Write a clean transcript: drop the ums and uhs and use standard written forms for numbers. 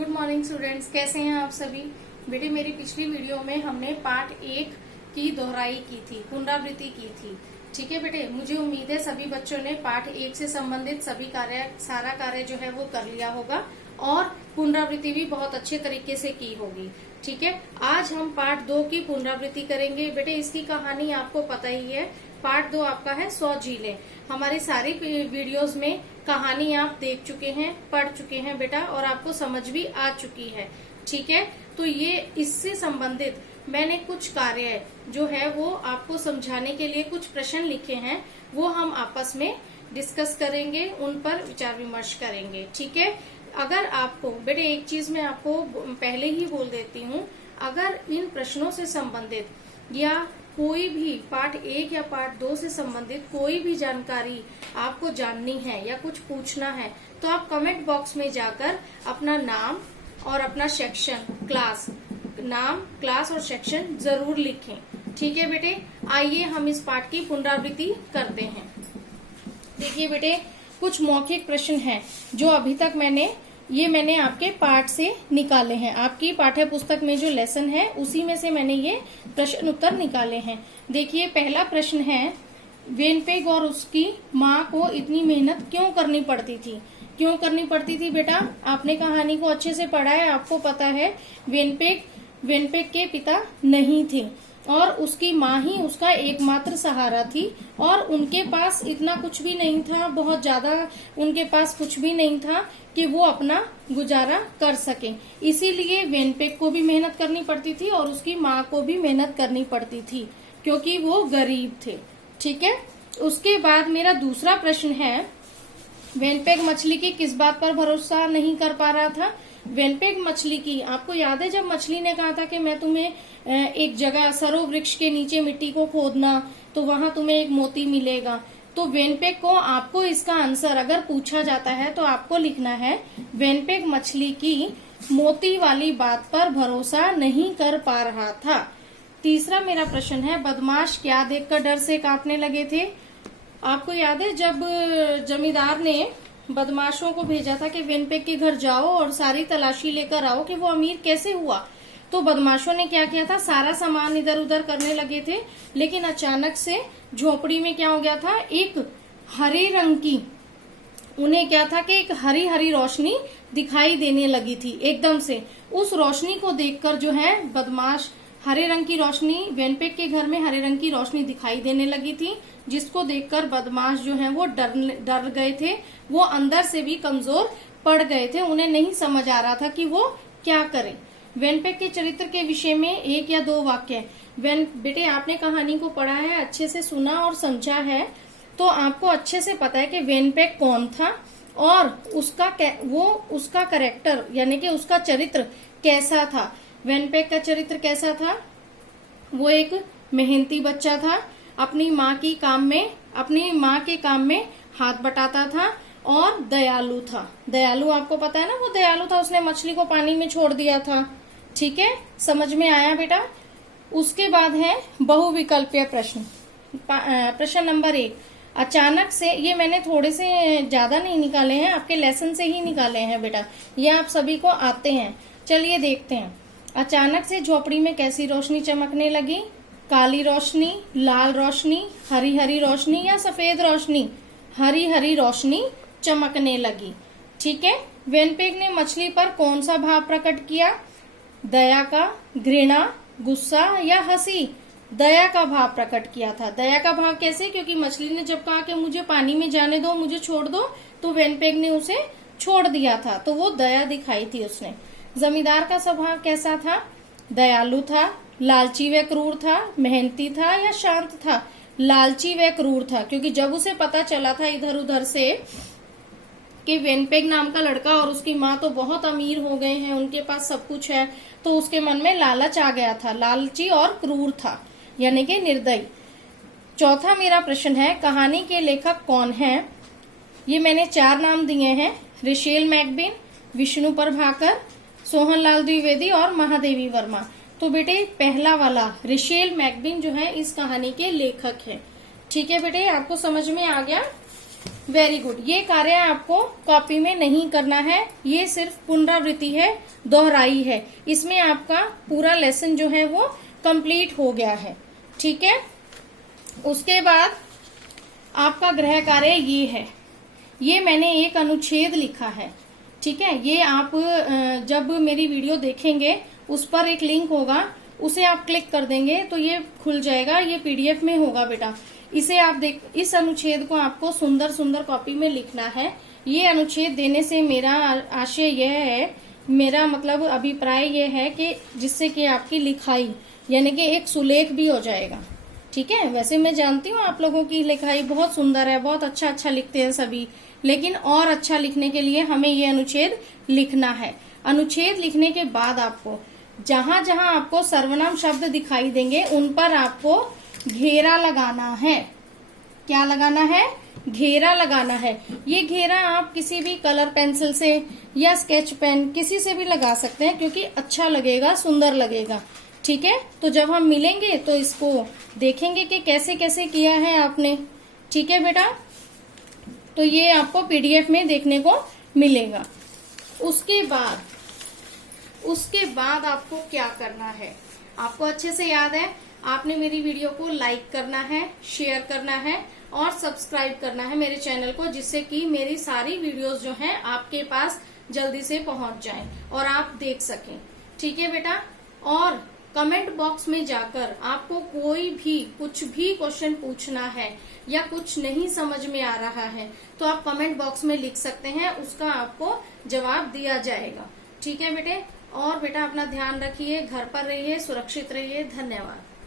Good morning students, कैसे हैं आप सभी। बेटे मेरी पिछली वीडियो में हमने पार्ट 1 की दोहराई की थी, पुनरावृत्ति की थी। ठीक है बेटे, मुझे उम्मीद है सभी बच्चों ने पार्ट 1 से संबंधित सारा कार्य जो है वो कर लिया होगा और पुनरावृत्ति भी बहुत अच्छे तरीके से की होगी। ठीक है, आज हम पार्ट 2 की पुनरावृत्ति करेंगे। बेटे इसकी कहानी आपको पता ही है। पार्ट 2 आपका है 100 झीलें। हमारी सारी वीडियोस में कहानी आप देख चुके हैं, पढ़ चुके हैं बेटा, और आपको समझ भी आ चुकी है। ठीक है, तो ये इससे संबंधित मैंने कुछ कार्य जो है वो आपको समझाने के लिए कुछ प्रश्न लिखे हैं, वो हम आपस में डिस्कस करेंगे, उन पर विचार विमर्श करेंगे। ठीक है, अगर आपको बेटे एक चीज मैं आपको पहले ही बोल देती हूँ, अगर इन प्रश्नों से संबंधित या कोई भी पार्ट 1 या पार्ट 2 से संबंधित कोई भी जानकारी आपको जाननी है या कुछ पूछना है, तो आप कमेंट बॉक्स में जाकर अपना नाम और अपना सेक्शन, नाम, क्लास और सेक्शन जरूर लिखें। ठीक है बेटे, आइए हम इस पाठ की पुनरावृत्ति करते हैं। देखिए बेटे, कुछ मौखिक प्रश्न हैं जो अभी तक मैंने आपके पाठ से निकाले हैं। आपकी पाठ्य पुस्तक में जो लेसन है उसी में से मैंने ये प्रश्न उत्तर निकाले हैं। देखिए पहला प्रश्न है, वेनपेग और उसकी माँ को इतनी मेहनत क्यों करनी पड़ती थी। क्यों करनी पड़ती थी बेटा, आपने कहानी को अच्छे से पढ़ा है, आपको पता है वेनपेग के पिता नहीं थे और उसकी माँ ही उसका एकमात्र सहारा थी और उनके पास इतना कुछ भी नहीं था, बहुत ज्यादा उनके पास कुछ भी नहीं था कि वो अपना गुजारा कर सके। इसीलिए वेनपेग को भी मेहनत करनी पड़ती थी और उसकी माँ को भी मेहनत करनी पड़ती थी क्योंकि वो गरीब थे। ठीक है, उसके बाद मेरा दूसरा प्रश्न है, वेनपेग मछली की किस बात पर भरोसा नहीं कर पा रहा था। वेनपेग मछली की, आपको याद है जब मछली ने कहा था कि मैं तुम्हें एक जगह सरो वृक्ष के नीचे मिट्टी को खोदना तो वहां तुम्हें एक मोती मिलेगा। तो वेनपेग को, आपको इसका आंसर अगर पूछा जाता है तो आपको लिखना है वेनपेग मछली की मोती वाली बात पर भरोसा नहीं कर पा रहा था। तीसरा मेरा प्रश्न है, बदमाश क्या देखकर डर से कांपने लगे थे। आपको याद है जब जमींदार ने बदमाशों को भेजा था कि वेनपेग के घर जाओ और सारी तलाशी लेकर आओ कि वो अमीर कैसे हुआ, तो बदमाशों ने क्या किया था, सारा सामान इधर उधर करने लगे थे, लेकिन अचानक से झोपड़ी में क्या हो गया था, एक हरे रंग की, उन्हें क्या था कि एक हरी हरी रोशनी दिखाई देने लगी थी एकदम से। उस रोशनी को देखकर जो है बदमाश, हरे रंग की रोशनी, वेनपेग के घर में हरे रंग की रोशनी दिखाई देने लगी थी, जिसको देखकर बदमाश जो है वो डर गए थे, वो अंदर से भी कमजोर पड़ गए थे, उन्हें नहीं समझ आ रहा था कि वो क्या करें। वेनपेग के चरित्र के विषय में 1 या 2 वाक्य। बेटे आपने कहानी को पढ़ा है, अच्छे से सुना और समझा है, तो आपको अच्छे से पता है कि वेनपेग कौन था और उसका कैरेक्टर यानी कि उसका चरित्र कैसा था। वेनपेग का चरित्र कैसा था, वो एक मेहनती बच्चा था, अपनी माँ के काम में हाथ बटाता था और दयालु था। दयालु आपको पता है ना, वो दयालु था, उसने मछली को पानी में छोड़ दिया था। ठीक है, समझ में आया बेटा। उसके बाद है बहुविकल्पीय प्रश्न। प्रश्न नंबर 1, अचानक से, ये मैंने थोड़े से ज्यादा नहीं निकाले हैं, आपके लेसन से ही निकाले हैं बेटा, ये आप सभी को आते हैं। चलिए देखते हैं। अचानक से झोपड़ी में कैसी रोशनी चमकने लगी। काली रोशनी, लाल रोशनी, हरी हरी रोशनी या सफेद रोशनी। हरी हरी रोशनी चमकने लगी। ठीक है, वेनपेग ने मछली पर कौन सा भाव प्रकट किया, दया का, घृणा, गुस्सा या हंसी। दया का भाव प्रकट किया था। दया का भाव कैसे, क्योंकि मछली ने जब कहा कि मुझे पानी में जाने दो, मुझे छोड़ दो, तो वेनपेग ने उसे छोड़ दिया था, तो वो दया दिखाई थी उसने। जमींदार का स्वभाव कैसा था, दयालु था, लालची व क्रूर था, मेहनती था या शांत था। लालची व क्रूर था, क्योंकि जब उसे पता चला था इधर उधर से कि वेनपेग नाम का लड़का और उसकी माँ तो बहुत अमीर हो गए हैं, उनके पास सब कुछ है, तो उसके मन में लालच आ गया था। लालची और क्रूर था, यानी कि निर्दयी। चौथा मेरा प्रश्न है, कहानी के लेखक कौन है। ये मैंने 4 नाम दिए हैं, रेचेल मैकबीन, विष्णु प्रभाकर, सोहनलाल द्विवेदी और महादेवी वर्मा। तो बेटे पहला वाला रेचेल मैकबीन जो है इस कहानी के लेखक है। ठीक है बेटे, आपको समझ में आ गया। Very good. ये कार्य आपको कॉपी में नहीं करना है, ये सिर्फ पुनरावृत्ति है, दोहराई है। इसमें आपका पूरा लेसन जो है वो कंप्लीट हो गया है। ठीक है, उसके बाद आपका गृह कार्य ये है। ये मैंने एक अनुच्छेद लिखा है। ठीक है, ये आप जब मेरी वीडियो देखेंगे उस पर एक लिंक होगा, उसे आप क्लिक कर देंगे तो ये खुल जाएगा। ये पीडीएफ में होगा बेटा। इसे आप इस अनुच्छेद को आपको सुंदर सुंदर कॉपी में लिखना है। ये अनुच्छेद देने से मेरा आशय यह है, मेरा मतलब अभिप्राय यह है कि जिससे कि आपकी लिखाई यानी कि एक सुलेख भी हो जाएगा। ठीक है, वैसे मैं जानती हूँ आप लोगों की लिखाई बहुत सुंदर है, बहुत अच्छा लिखते हैं सभी, लेकिन और अच्छा लिखने के लिए हमें ये अनुच्छेद लिखना है। अनुच्छेद लिखने के बाद आपको जहां जहां आपको सर्वनाम शब्द दिखाई देंगे उन पर आपको घेरा लगाना है। क्या लगाना है? घेरा लगाना है। ये घेरा आप किसी भी कलर पेंसिल से या स्केच पेन किसी से भी लगा सकते हैं, क्योंकि अच्छा लगेगा, सुंदर लगेगा। ठीक है, तो जब हम मिलेंगे तो इसको देखेंगे कि कैसे कैसे किया है आपने। ठीक है बेटा, तो ये आपको पीडीएफ में देखने को मिलेगा। उसके बाद आपको क्या करना है? आपको अच्छे से याद है, आपने मेरी वीडियो को लाइक करना है, शेयर करना है और सब्सक्राइब करना है मेरे चैनल को, जिससे कि मेरी सारी वीडियोस जो हैं आपके पास जल्दी से पहुंच जाएं और आप देख सकें। ठीक है बेटा, और कमेंट बॉक्स में जाकर आपको कोई भी कुछ भी क्वेश्चन पूछना है या कुछ नहीं समझ में आ रहा है तो आप कमेंट बॉक्स में लिख सकते हैं, उसका आपको जवाब दिया जाएगा। ठीक है बेटे, और बेटा अपना ध्यान रखिए, घर पर रहिए, सुरक्षित रहिए। धन्यवाद।